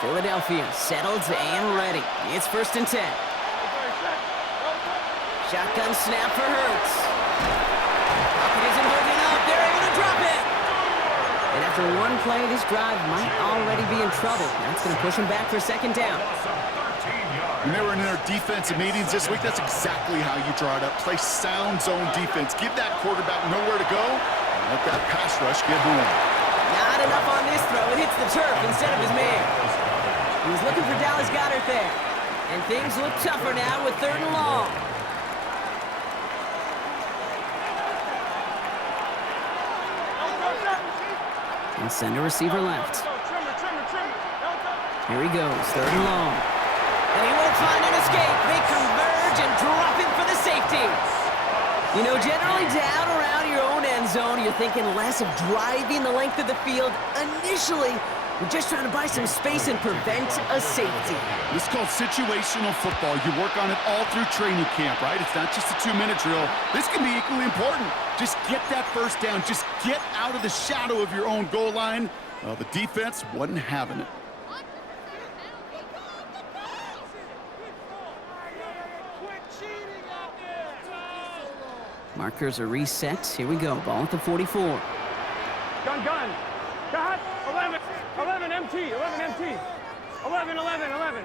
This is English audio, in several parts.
Philadelphia settled and ready. It's 1st and 10. Shotgun snap for Hurts. Pocket isn't holding up. They're able to drop it. And after one play, this drive might already be in trouble. That's going to push them back for 2nd down. When they were in their defensive meetings this week, that's exactly how you draw it up. Play sound zone defense. Give that quarterback nowhere to go, and let that pass rush get home. Not enough on this throw. It hits the turf instead of his man. He was looking for Dallas Goedert there. And things look tougher now with 3rd and long. And send a receiver left. Here he goes, 3rd and long. And he won't find an escape. They converge and drop him for the safety. You know, generally down around your own end zone, you're thinking less of driving the length of the field. Initially, you're just trying to buy some space and prevent a safety. This is called situational football. You work on it all through training camp, right? It's not just a 2-minute drill. This can be equally important. Just get that 1st down. Just get out of the shadow of your own goal line. Well, the defense wasn't having it. Markers are reset. Here we go. Ball at the 44. Gun. Got 11 MT. 11 MT. 11.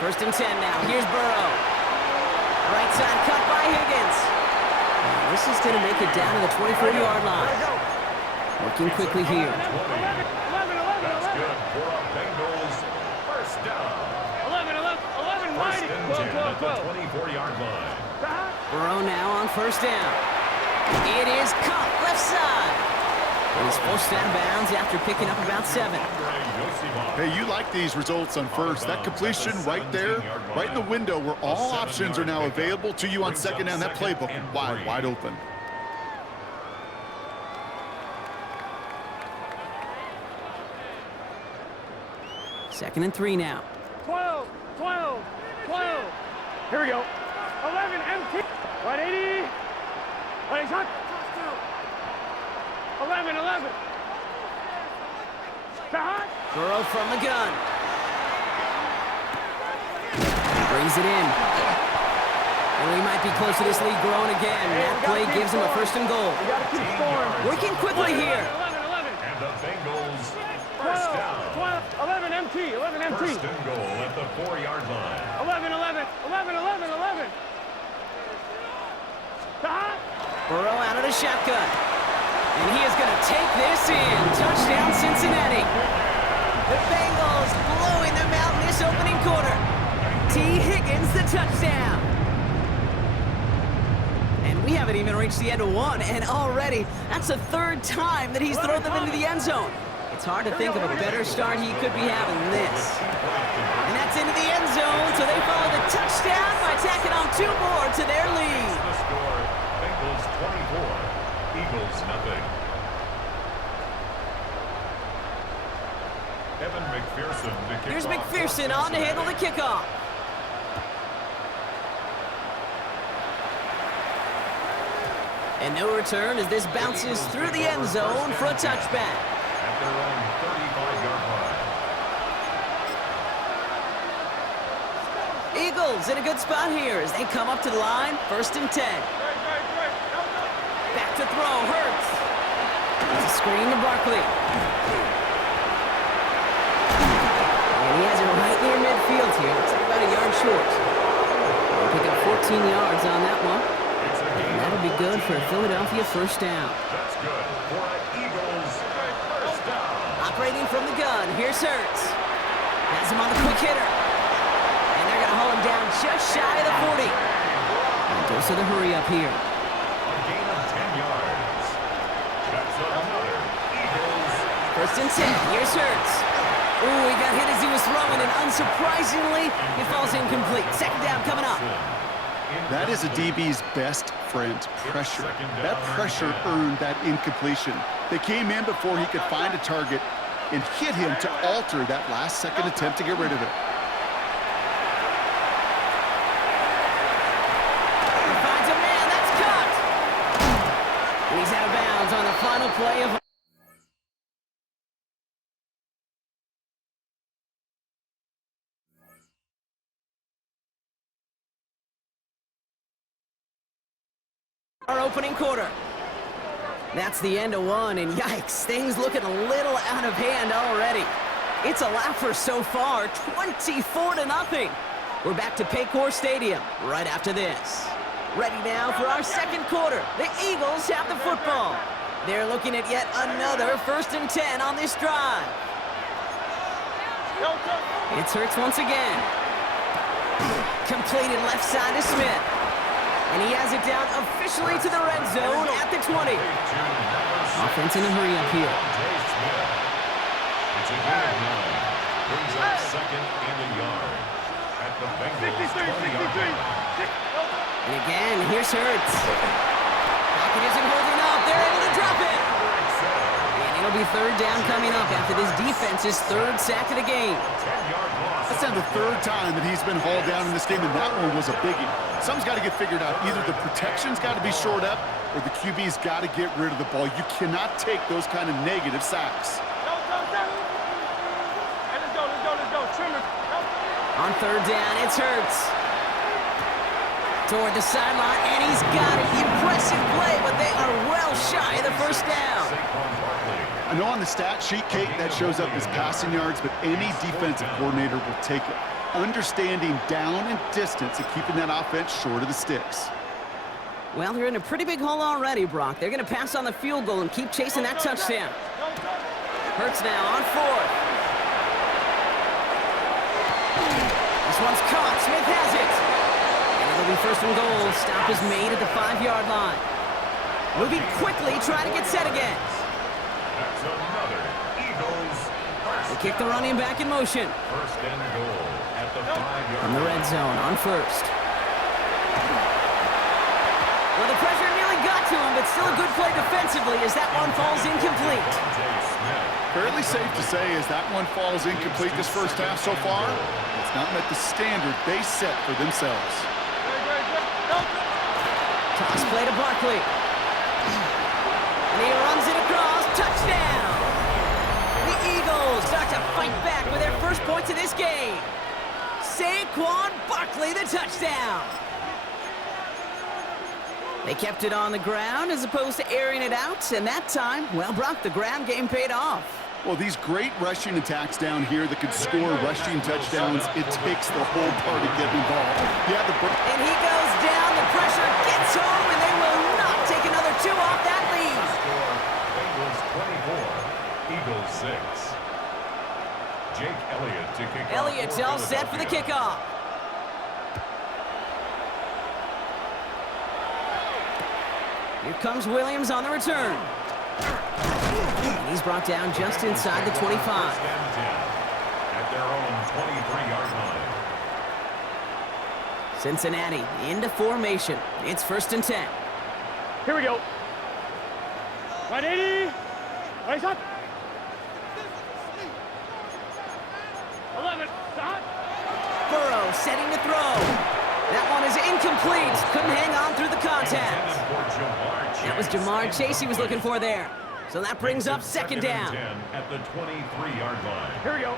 1st and 10 now. Here's Burrow. Right side cut by Higgins. Now, this is going to make it down to the 24-yard line. Working quickly here. 11. That's good for a Bengals 1st down. 11 First mighty. and 10 at the 24-yard line. Burrow now on 1st down. It is caught left side. And he's forced out of bounds after picking up about 7. Hey, you like these results on 1st. That completion right there, right in the window where all options are now available to you on 2nd down. That playbook wide open. Second and 3 now. 12. Here we go. 11 MT. 180. Right shot. 11. Got. Burrow from the gun. Brings it in. Well, he might be close to this lead growing again. That play gives him a 1st and goal. We gotta keep scoring. Working quickly here. 11. And the Bengals 1st down. 11 MT. 11 MT. 1st and goal at the 4-yard line. 11. Got. Burrow out of the shotgun. And he is going to take this in. Touchdown, Cincinnati. The Bengals blowing them out in this opening quarter. T. Higgins, the touchdown. And we haven't even reached the end of one, and already that's the 3rd time that he's thrown them into the end zone. It's hard to think of a better start he could be having than this. And that's into the end zone, so they follow the touchdown by tacking on 2 more to their lead. The score, Bengals 24, Eagles nothing. Evan McPherson to kick Here's off McPherson on to handle the kickoff. And no return as this bounces through the end zone for a touchback. At their own 35-yard line. Eagles in a good spot here as they come up to the line. 1st and 10. Back to throw. Hurts. It's a screen to Barkley. And he has it right near midfield here. It's about a yard short. They'll pick up 14 yards on that one. And that'll be good for a Philadelphia 1st down. That's good for an Eagles 1st down. Operating from the gun. Here's Hurts. Has him on the quick hitter. And they're going to haul him down just shy of the 40. And goes to the hurry up here. A gain of 10 yards. That's another Eagles. 1st and 10. Here's Hurts. Ooh, he got hit as he was throwing, and unsurprisingly, it falls incomplete. 2nd down coming up. That is a DB's best friend, pressure. That pressure earned that incompletion. They came in before he could find a target and hit him to alter that last-second attempt to get rid of it. He finds a man. That's caught. And he's out of bounds on the final play of our opening quarter. That's the end of one, and yikes, things looking a little out of hand already. It's a laugher so far, 24-0. We're back to Paycor Stadium right after this. Ready now for our second quarter. The Eagles have the football. They're looking at yet another 1st and 10 on this drive. It's Hurts once again. Completed left side to Smith. And he has it down officially to the red zone at the 20. Offense in a hurry up here. It's a good line. Brings up 2nd and a yard. At the Bengals 20-yard line. And again, here's Hurts. Pocket isn't holding up. They're able to drop it. And it'll be 3rd down coming up after this defense's 3rd sack of the game. 10-yard loss. That's now the 3rd time that he's been hauled down in this game, and that one was a biggie. Something's got to get figured out. Either the protection's got to be shored up, or the QB's got to get rid of the ball. You cannot take those kind of negative sacks. Let's go. Trimmer. On 3rd down, it's Hurts. Toward the sideline, and he's got it. Impressive play, but they are well shy of the 1st down. I know on the stat sheet, Kate, that shows up as passing yards, but any defensive coordinator will take it. Understanding down and distance and keeping that offense short of the sticks. Well, they're in a pretty big hole already, Brock. They're going to pass on the field goal and keep chasing that touchdown. Hurts now on 4th. This one's caught. Smith has it. And it'll be 1st and goal. Stop is made at the 5-yard line. Moving quickly, trying to get set again. That's another Eagles. They kick the running back in motion. 1st and goal at the 5-yard From the red zone on 1st. Well, the pressure nearly got to him, but still a good play defensively as that one falls incomplete. Fairly safe to say as that one falls incomplete this 1st half so far, it's not met the standard they set for themselves. Toss play to Barkley. And he runs it across. Touchdown! The Eagles start to fight back with their 1st points of this game. Saquon Barkley, the touchdown. They kept it on the ground as opposed to airing it out, and that time, well, Brock, the ground game paid off. Well, these great rushing attacks down here that could score rushing touchdowns, it takes the whole party getting involved. Yeah, and he goes down, the pressure gets home, and they will not take another 2 off that lead. Bengals 24, Eagles 6. Jake Elliott to kick off. Elliott's all set for the kickoff. Here comes Williams on the return. And he's brought down just inside the 25. At their own 23-yard line. Cincinnati into formation. It's 1st and 10. Here we go. 180. Right up. 11. Stop. Burrow setting to throw. That one is incomplete. Couldn't hang on through the contact. That was Jamar Chase he was looking for there. So that brings up 2nd down. At the 23-yard line. Here we go.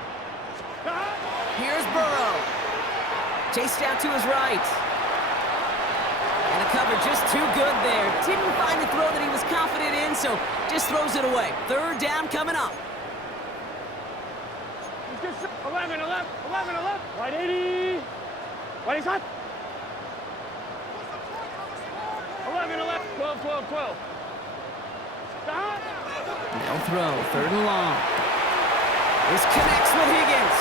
Here's Burrow. Chased out to his right. And the cover just too good there. Didn't find the throw that he was confident in, so just throws it away. 3rd down coming up. 11. 180. What is that? 11. 12. Stop. No throw, 3rd and long. This connects with Higgins.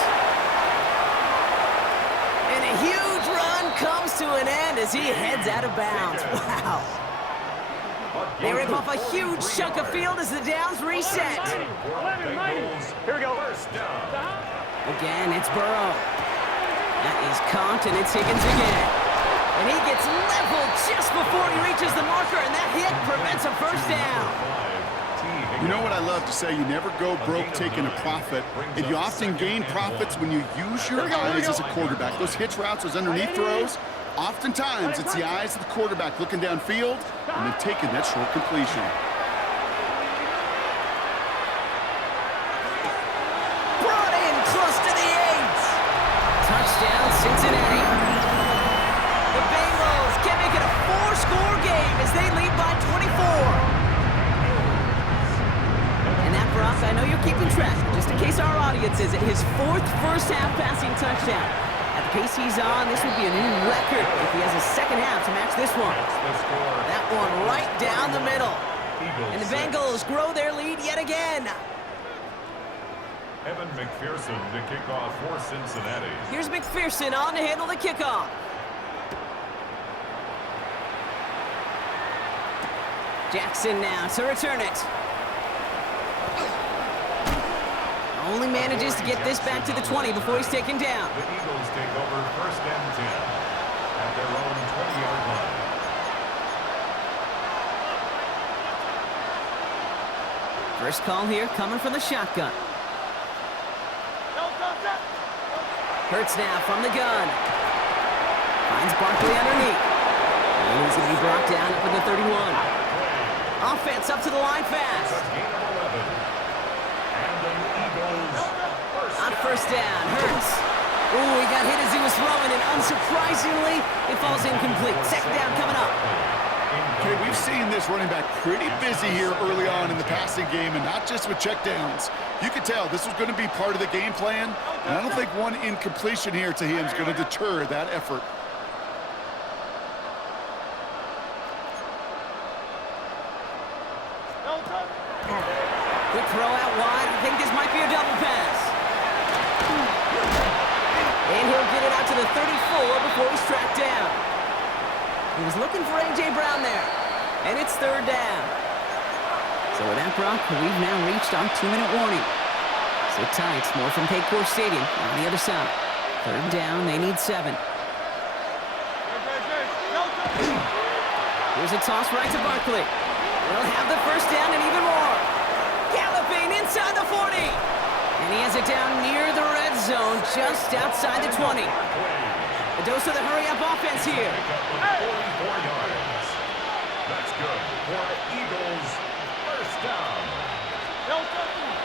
And a huge run comes to an end as he heads out of bounds. Wow. They rip off a huge chunk of field as the downs reset. 11. Here we go. Again, it's Burrow. That is caught, and it's Higgins again. And he gets leveled just before he reaches the marker, and that hit prevents a 1st down. You know what I love to say, you never go broke taking a profit, and you often gain profits when you use your eyes as a quarterback. Those hitch routes, those underneath throws, oftentimes it's the eyes of the quarterback looking downfield and then taking that short completion. Brought in close to the 8. Touchdown, Cincinnati. The Bengals can make it a 4-score game as they lead by case our audience is it, his 4th first-half passing touchdown. At the pace he's on, this would be a new record if he has a second half to match this one. That one right down the middle. And the Bengals grow their lead yet again. Evan McPherson to kick off for Cincinnati. Here's McPherson on to handle the kickoff. Jackson now to return it. Only manages to get this back to the 20 before he's taken down. The Eagles take over 1st and 10 at their own 20-yard line. First call here coming from the shotgun. Hurts now from the gun. Finds Barkley underneath. And he's going to be brought down up at the 31. Offense up to the line fast. On first down, Hurts. Ooh, he got hit as he was throwing, and unsurprisingly, it falls incomplete. Second down coming up. Okay, we've seen this running back pretty busy here early on in the passing game, and not just with checkdowns. You could tell this was going to be part of the game plan, and I don't think one incompletion here to him is going to deter that effort. Quick throw out wide. I think this might be a double pass. And he'll get it out to the 34 before he's tracked down. He was looking for A.J. Brown there. And it's 3rd down. So with that, Brock, we've now reached our 2-minute warning. Sit tight. More from Paycor Stadium on the other side. 3rd down. They need 7. Here's a toss right to Barkley. They'll have the first down and even more. Galloping inside the 40. And he has it down near the red zone, just outside the 20. A dose of the hurry-up offense here. 44 yards. That's good for Eagles. First down.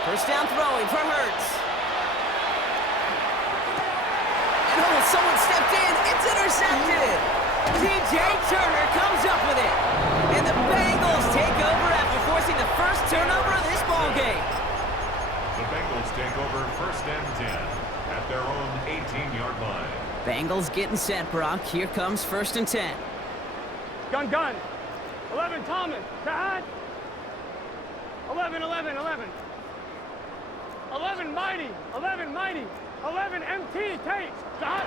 First down throwing for Hurts. And oh, someone stepped in. It's intercepted. DJ Turner comes up with it. And the Bengals take over after forcing the first turnover of this ballgame. The Bengals take over 1st and 10 at their own 18-yard line. Bengals getting set, Brock. Here comes 1st and 10. Gun. 11, Thomas. Dad. 11. 11, Mighty. 11, MT. Tate. Dot.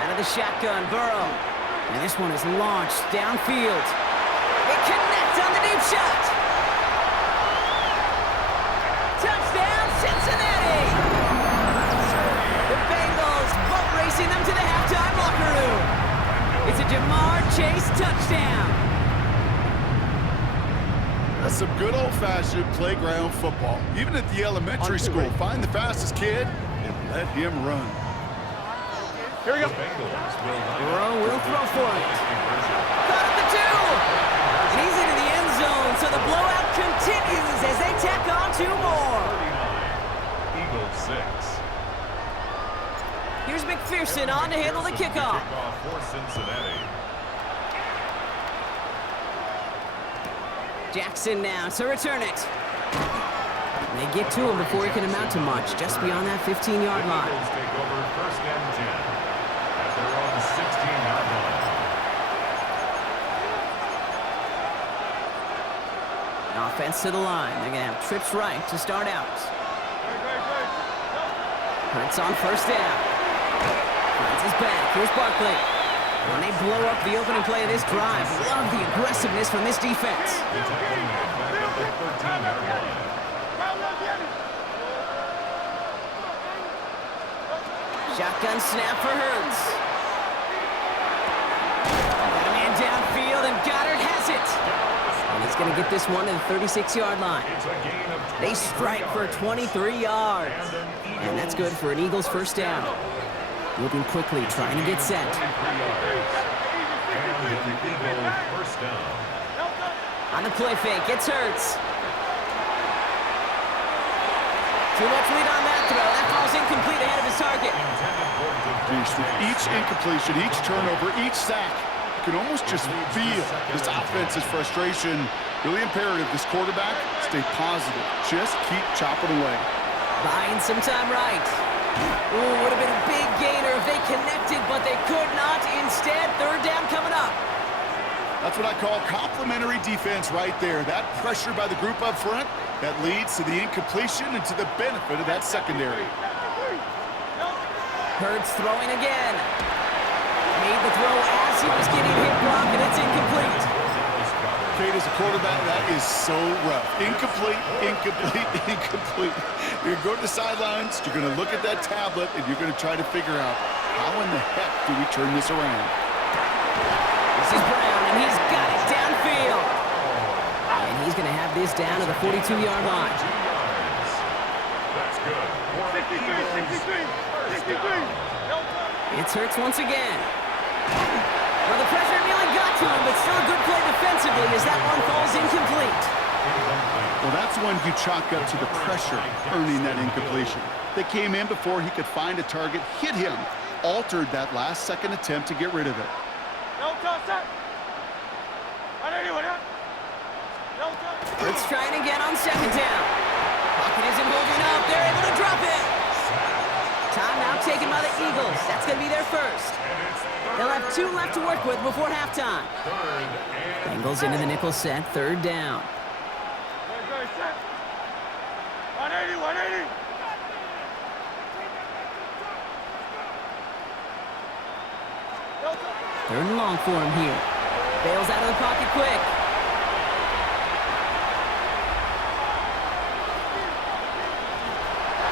Out of the shotgun, Burrow. And this one is launched downfield. It connects on the deep shot. Touchdown, Cincinnati! The Bengals boat racing them to the halftime locker room. It's a Jamar Chase touchdown. That's some good old-fashioned playground football. Even at the elementary school, find the fastest kid and let him run. Here we go. Burrow will throw for it. Caught at the 2. And he's into the end zone, so the blowout continues as they tack on 2 more. 39. Eagles 6. Here's McPherson on to handle the kickoff. Kickoff for Cincinnati. Jackson now to return it. They get to him before he can amount to much, just beyond that 15-yard line. Eagles take over 1st and 10 at their own 16-yard line. Offense to the line. They're going to have trips right to start out. Hurts on first down. Finds his back. Here's Barkley. And they blow up the opening play of this drive. Love the aggressiveness from this defense. The tackle made back at the 13-yard line. Shotgun snap for Hurts. Got a man downfield, and Goddard has it. And he's going to get this one to the 36-yard line. It's a gain of 23 They strike for 23 yards. And that's good for an Eagles first down. Moving quickly, trying to get set. And an Eagle first down. On the play fake, it's Hurts. Too much lead on that throw. That falls incomplete ahead of his target. With each incompletion, each turnover, each sack, you can almost just feel this offense's frustration. Really imperative this quarterback stay positive. Just keep chopping away. Buying some time right. Ooh, would have been a big gainer if they connected, but they could not. Instead, third down coming up. That's what I call complimentary defense right there. That pressure by the group up front, that leads to the incompletion and to the benefit of that secondary. Hurts throwing again. Made the throw as he was getting hit, Brock, and it's incomplete. Kate, as a quarterback, that is so rough. Incomplete, incomplete, incomplete. You're going to go to the sidelines, you're going to look at that tablet, and you're going to try to figure out, how in the heck do we turn this around? This is Brown, and he's got it downfield. And he's going to have this down to the 42-yard line. That's good. 63. It's Hurts once again. Well, the pressure nearly got to him, but still a good play defensively as that one falls incomplete. Well, that's when you chalk up to the pressure earning that incompletion. They came in before he could find a target, hit him, altered that last-second attempt to get rid of it. Hurts trying again on second down. Pocket isn't holding up. They're able to drop it. Timeout taken by the Eagles. That's going to be their first. They'll have 2 left to work with before halftime. Bengals into the nickel set, third down. 180. Third and long for him here. Bails out of the pocket quick.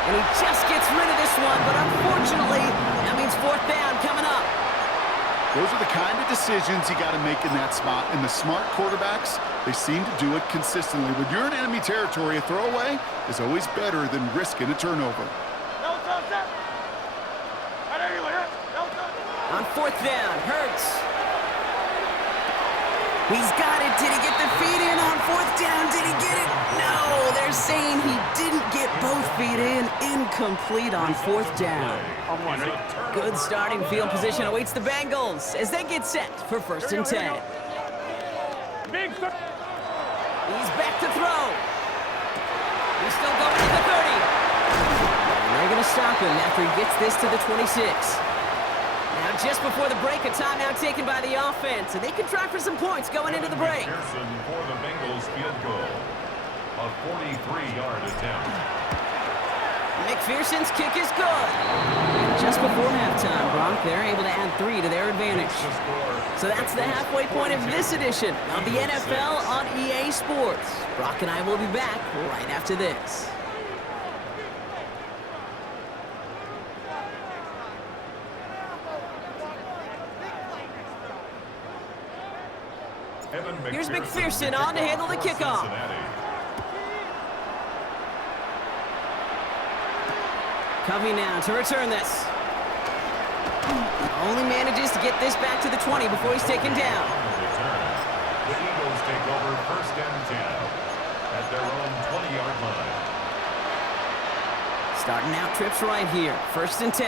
And he just gets rid of this one, but unfortunately, that means fourth down coming up. Those are the kind of decisions you got to make in that spot. And the smart quarterbacks, they seem to do it consistently. When you're in enemy territory, a throwaway is always better than risking a turnover. On fourth down, Hurts. He's got it. Did he get the feet in on fourth down? Did he get it? No, they're saying he didn't get both feet in. Incomplete on fourth down. Good starting field position awaits the Bengals as they get set for first and 10. Big third. He's back to throw. He's still going to the 30. And they're going to stop him after he gets this to the 26. Now, just before the break, a timeout taken by the offense, and they can try for some points going into the break. McPherson for the Bengals field goal. A 43-yard attempt. McPherson's kick is good. And just before halftime, Brock, they're able to add 3 to their advantage. So that's the halfway point of this edition of the NFL on EA Sports. Brock and I will be back right after this. Here's McPherson on to handle the kickoff. Covey now to return this. Only manages to get this back to the 20 before he's taken down. The Eagles take over first and 10 at their own 20-yard line. Starting out trips right here. First and 10.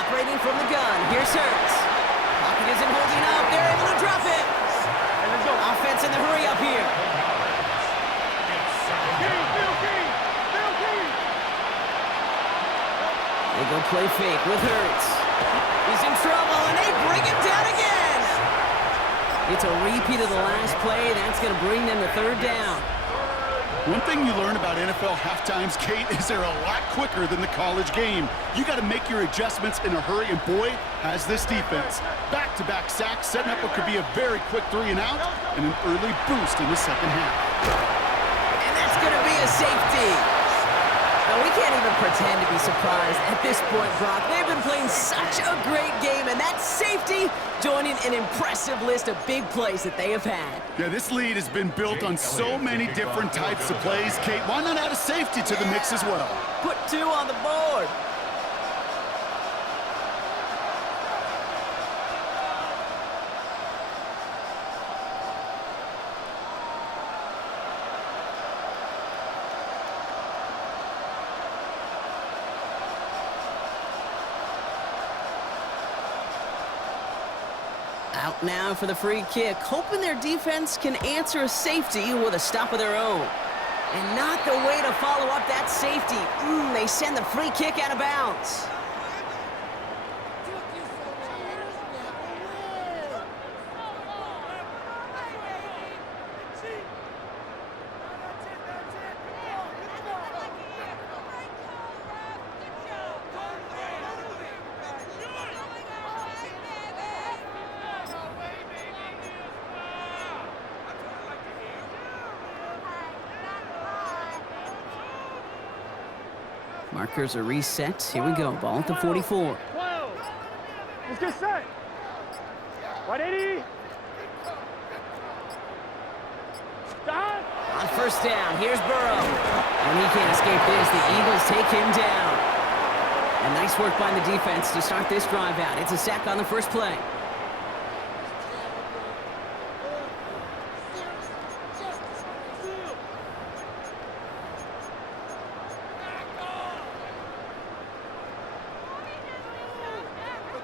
Operating from the gun. Here's Hurts. Pocket isn't holding up. They're able to drop it. Offense in the hurry up here. They go play fake with Hurts. He's in trouble, and they bring him down again. It's a repeat of the last play. That's going to bring them to third down. One thing you learn about NFL halftimes, Kate, is they're a lot quicker than the college game. You got to make your adjustments in a hurry, and boy, has this defense. Back-to-back sacks, setting up what could be a very quick 3 and out, and an early boost in the second half. And that's going to be a safety. Now, we can't even pretend to be surprised at this point, Brock. They've been playing such a great game, and that safety joining an impressive list of big plays that they have had. Yeah, this lead has been built on so many different types of plays. Kate, why not add a safety to the mix as well? Put 2 on the board. Out now for the free kick, hoping their defense can answer a safety with a stop of their own. And not the way to follow up that safety. They send the free kick out of bounds. Markers are reset. Here we go. Ball at the 44. Let's get set. 180. Stop. On first down, here's Burrow. And he can't escape this. The Eagles take him down. And nice work by the defense to start this drive out. It's a sack on the first play.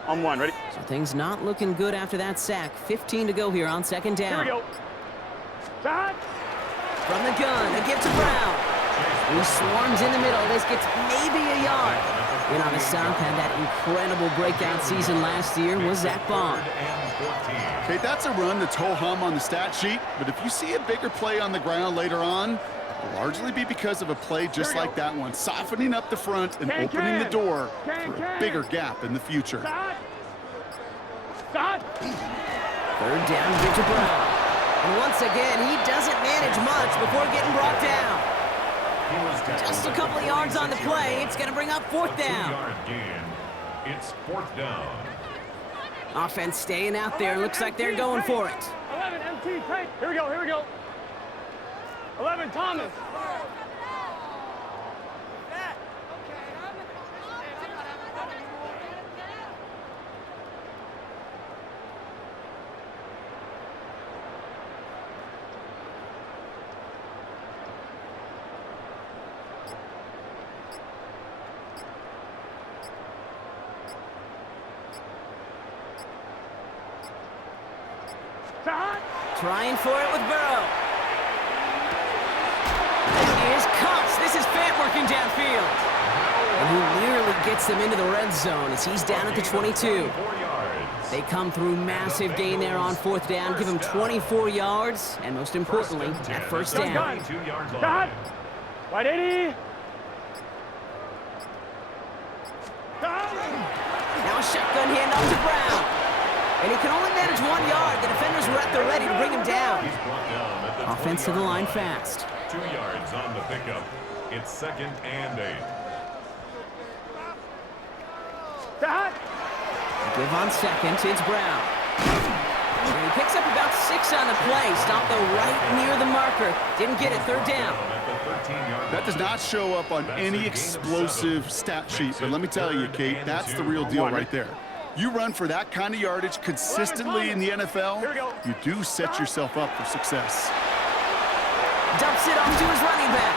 On one, ready? So things not looking good after that sack. 15 to go here on second down. Here we go. Shot. From the gun, a give to Brown. He swarms in the middle. This gets maybe a yard. In on the stop, had that incredible breakout season last year was Zach Bond. Okay, that's a run that's ho-hum on the stat sheet, but if you see a bigger play on the ground later on, it'll largely be because of a play just like that one, softening up the front and opening the door for a bigger gap in the future. Stop. Third down, give to Brown. And once again, he doesn't manage much before getting brought down. Just a couple of yards on the play. It's going to bring up fourth down. It's fourth down. Offense staying out there. Looks like they're going for it. 11 MT tight. Here we go. Here we go. 11 Thomas. Trying for it with Burrow. Here's Cox. This is Fant working downfield. And he nearly gets them into the red zone as he's down at the 22. They come through massive gain there on fourth down, give him 24 yards, and most importantly, that first down. Cut. 180. Now a shotgun handoff to Brown. And he can only manage 1 yard. The defenders were at the ready to bring him down. Offense to the line fast. 2 yards on the pickup. It's second and 8. Give on second. It's Brown. And he picks up about 6 on the play. Stopped though right near the marker. Didn't get it. Third down. That does not show up on any explosive stat sheet, but let me tell you, Kate, that's the real deal right there. You run for that kind of yardage consistently in the NFL, you do set yourself up for success. Dumps it off to his running back.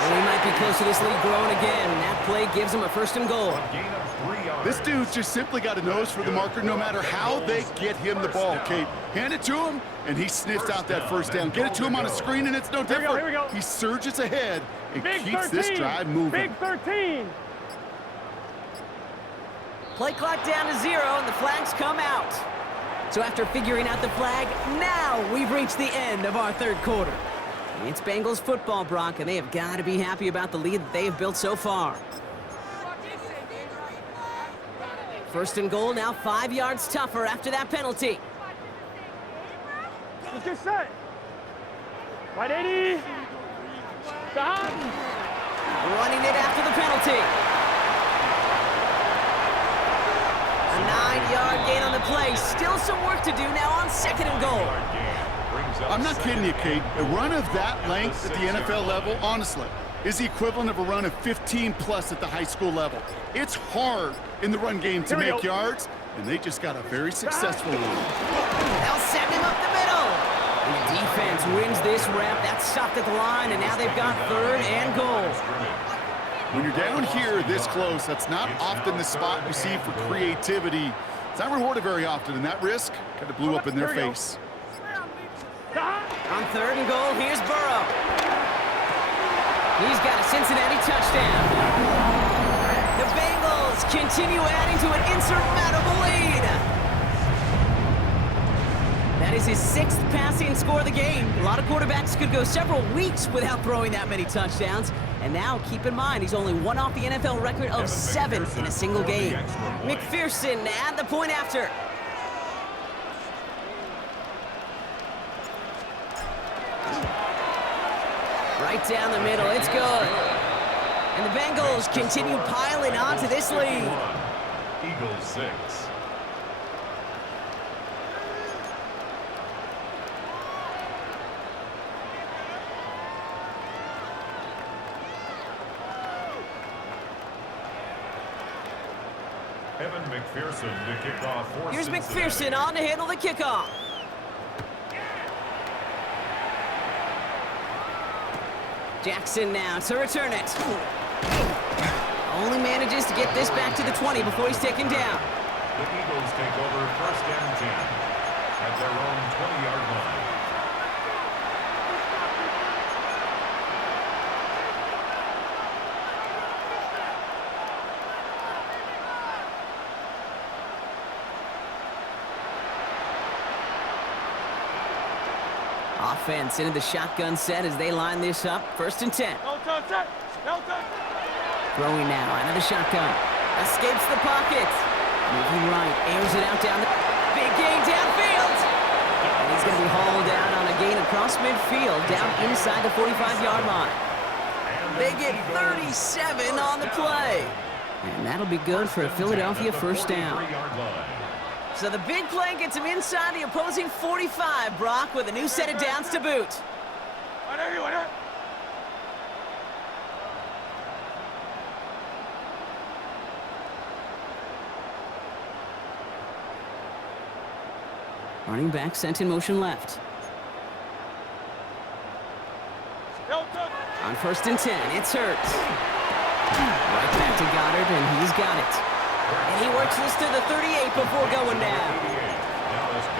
And he might be close to this lead growing again. And that play gives him a first and goal. This dude's just simply got a nose for the marker no matter how they get him the ball, Kate. Hand it to him, and he sniffs out that first down. Get it to him on a screen, and it's no different. He surges ahead and keeps this drive moving. Big 13. Play clock down to 0, and the flags come out. So after figuring out the flag, now we've reached the end of our third quarter. It's Bengals football, Brock, and they have got to be happy about the lead that they have built so far. First and goal, now 5 yards tougher after that penalty. Let's get set. 180. Stop. Running it after the penalty. A 9-yard gain on the play. Still some work to do now on second and goal. I'm not kidding you, Kate. A run of that length at the NFL level, honestly, is the equivalent of a run of 15-plus at the high school level. It's hard in the run game to make yards, and they just got a very successful one. They'll send him up the middle. And the defense wins this rep. That's stopped at the line, and now they've got third and goal. When you're down here this close, that's not often the spot you see for creativity. It's not rewarded very often, and that risk kind of blew up in their face. On 3rd and goal, here's Burrow. He's got a Cincinnati touchdown. The Bengals continue adding to an insurmountable lead. That is his 6th passing score of the game. A lot of quarterbacks could go several weeks without throwing that many touchdowns. And now, keep in mind, he's only one off the NFL record of 7 in a single game. McPherson at the point after. Right down the middle, it's good. And the Bengals continue piling on to this lead. Eagles 6. Evan McPherson to kick off for Here's Cincinnati. McPherson on to handle the kickoff. Jackson now to return it. Only manages to get this back to the 20 before he's taken down. The Eagles take over 1st and 10 at their own 20-yard line. Offense into the shotgun set as they line this up. 1st and 10. Throwing now out of the shotgun. Escapes the pocket. Moving right. Airs it out down the... Big gain downfield. And he's going to be hauled down on a gain across midfield down inside the 45-yard line. They get 37 on the play. And that'll be good for a Philadelphia 1st down. So the big play gets him inside the opposing 45, Brock, with a new set of downs to boot. Running back sent in motion left. On 1st and 10, it's Hurts. Right back to Goddard, and he's got it. And he works this to the 38 before going down.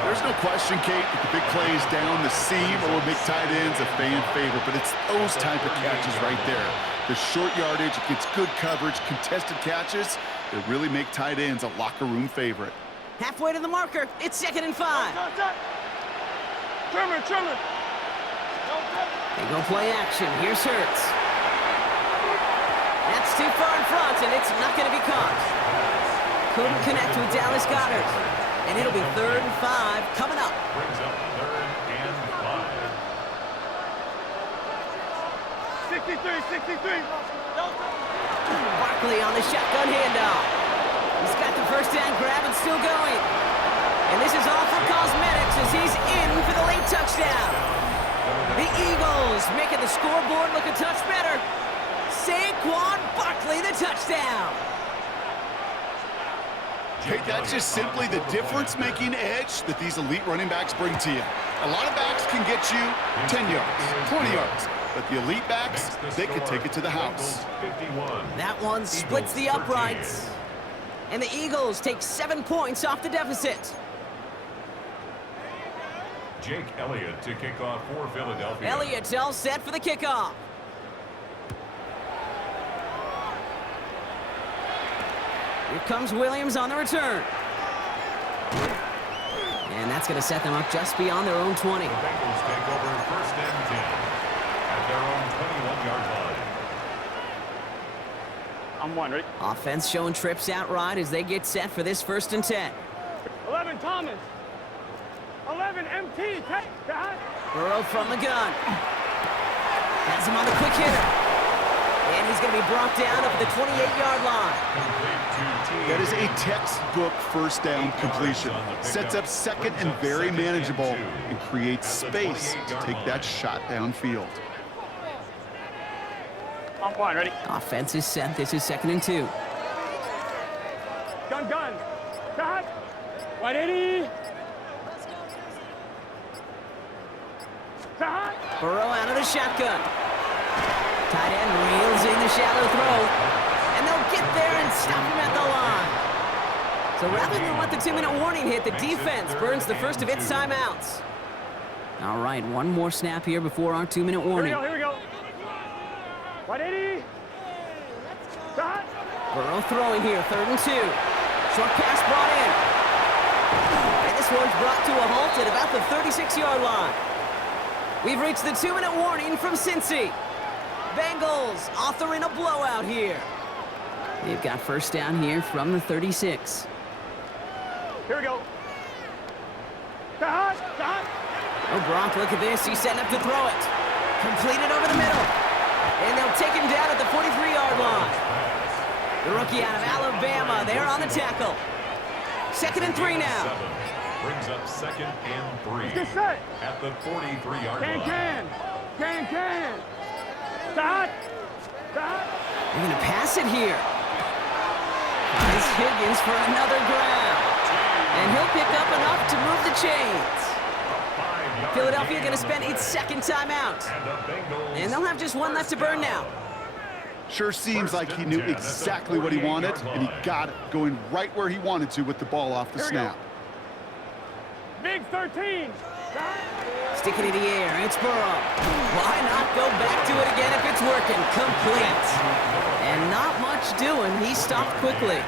There's no question, Kate, that the big plays down the seam or big tight ends a fan favorite, but it's those type of catches right there. The short yardage, it gets good coverage, contested catches that really make tight ends a locker room favorite. Halfway to the marker, it's 2nd and 5. They go play action. Here's Hurts. That's too far in front, and it's not going to be caught. Couldn't connect with Dallas Goedert. And it'll be 3rd and 5 coming up. Brings up 3rd and 5. 63. Barkley on the shotgun handoff. He's got the 1st down grab and still going. And this is all for cosmetics as he's in for the late touchdown. The Eagles making the scoreboard look a touch better. Saquon Barkley, the touchdown. Hey, that's just simply the difference-making edge that these elite running backs bring to you. A lot of backs can get you 10 yards, 20 yards, but the elite backs, they can take it to the house. 51. That one splits the uprights. And the Eagles take 7 points off the deficit. Jake Elliott to kick off for Philadelphia. Elliott's all set for the kickoff. Here comes Williams on the return. And that's going to set them up just beyond their own 20. The Bengals take over 1st and 10 at their own 21-yard line. I'm one, ready? Offense showing trips out right as they get set for this 1st and 10. 11, Thomas. 11, MT. Take that. Burrow from the gun. Has him on the quick hitter. And he's going to be brought down up at the 28-yard line. That is a textbook 1st down completion. Sets up 2nd and very manageable and creates space to take that shot downfield. I'm one, ready? Offense is set. This is 2nd and 2. Gun. Cut. 180. Cut. Burrow out of the shotgun. Tight end reels in the shallow throw. And they'll get there and stop him at the line. So rather than let the 2-minute warning hit, the defense burns the first of its timeouts. All right, one more snap here before our 2-minute warning. Here we go. 180. Stop. Burrow throwing here, 3rd and 2. Short pass brought in. And this one's brought to a halt at about the 36-yard line. We've reached the 2-minute warning from Cincy. Bengals authoring a blowout here. They've got first down here from the 36. Here we go. Stop. Oh, Gronk, look at this. He's setting up to throw it. Completed over the middle. And they'll take him down at the 43-yard line. The rookie out of Alabama, they're on the tackle. 2nd and 3 now. Brings up 2nd and 3 Get set. at the 43-yard line. Can. Stop. They're going to pass it here. Finds Higgins for another grab. And he'll pick up enough to move the chains. Philadelphia going to spend its 2nd timeout. And they'll have just one left to burn now. Sure seems like he knew exactly what he wanted, and he got it going right where he wanted to with the ball off the snap. Big 13. Stick it in the air. It's Burrow. Why not go back to it again if it's working? Complete. And not much doing. He stopped quickly.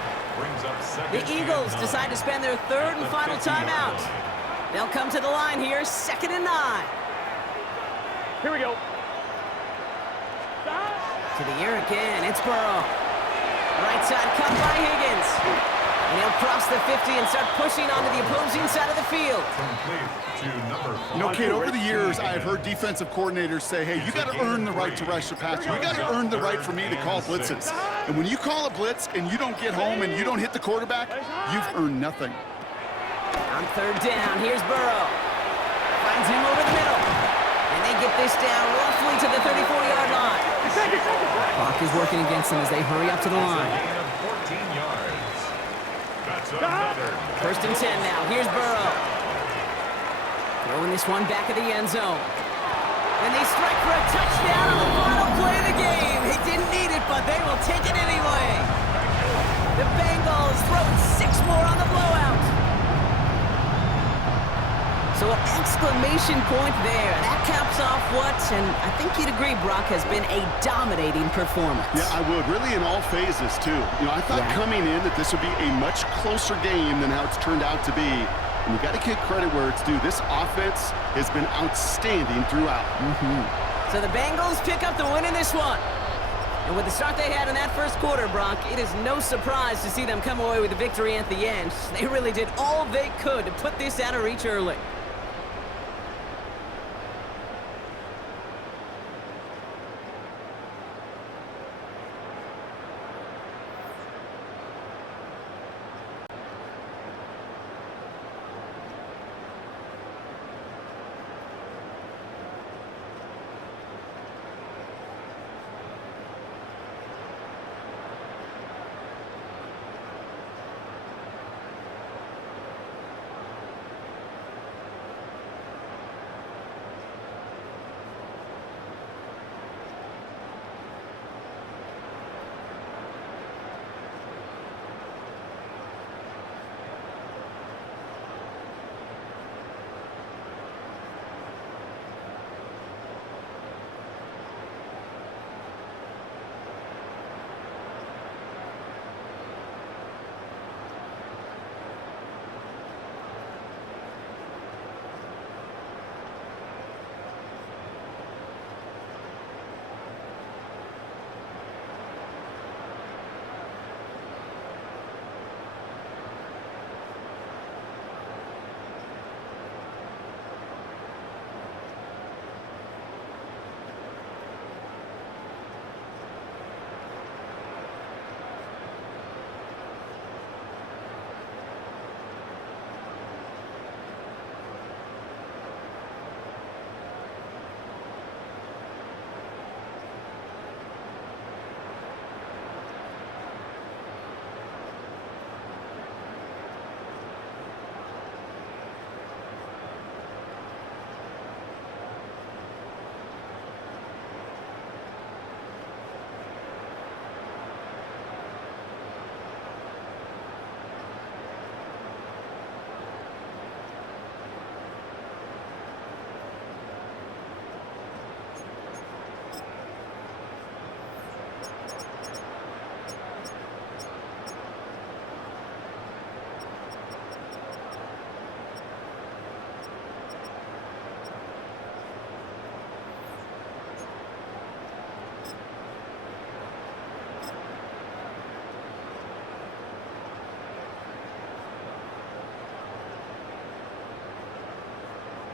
The Eagles decide to spend their 3rd and final timeout. They'll come to the line here, 2nd and 9. Here we go. To the air again, it's Burrow. Right side cut by Higgins. And he'll cross the 50 and start pushing onto the opposing side of the field. You know, Kate, over the years, I've heard defensive coordinators say, hey, you got to earn the right to rush the passer. You got to earn the right for me to call blitzes. And when you call a blitz and you don't get home and you don't hit the quarterback, you've earned nothing. On 3rd down, here's Burrow. Finds him over the middle. And they get this down roughly to the 34-yard line. Clock is working against them as they hurry up to the line. 14 yards. That's 1st and 10 now. Here's Burrow. Throwing this one back of the end zone. And they strike for a touchdown on the final play of the game. They didn't need it, but they will take it anyway. The Bengals throwing 6 more on the blowout. So an exclamation point there. That caps off what, and I think you'd agree, Brock, has been a dominating performance. Yeah, I would. Really in all phases, too. You know, I thought coming in that this would be a much closer game than how it's turned out to be. And you got to give credit where it's due. This offense has been outstanding throughout. So the Bengals pick up the win in this one. And with the start they had in that first quarter, Brock, it is no surprise to see them come away with a victory at the end. They really did all they could to put this out of reach early.